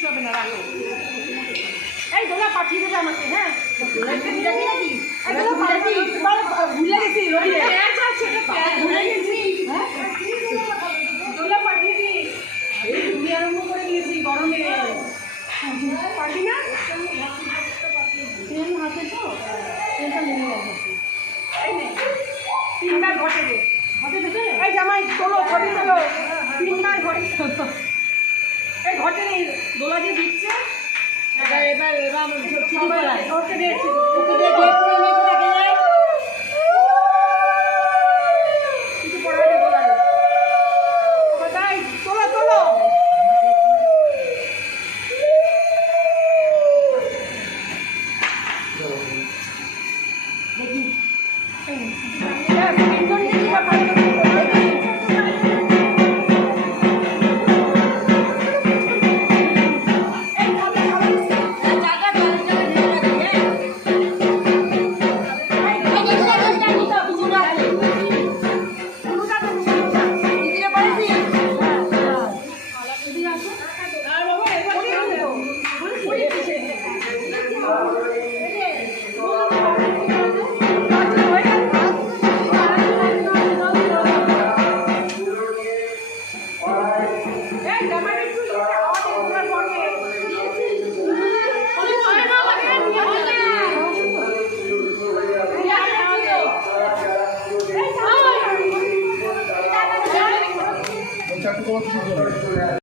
কিচ্ছু হবে না রাখো এই দোলা পাঠিয়ে দেবে আমাকে হ্যাঁ পাঠিয়ে ভুলে গেছি ভুলে গেছি। হ্যাঁ? দোলা পাঠিয়ে দি এই তুমি আরম্ভ করে দিয়েছি গরমে। পারবি না? তেল হাতে তো? তেলটা নেমে গেছে। তিনবার ঘটে ঘটে এই জামাই তোলো তোলো। তিনবার ঘটে। এই ঘটে নেই দোলা যে দিচ্ছে এবার এবার এবার করায় ওকে দে ওকে দে দে Four?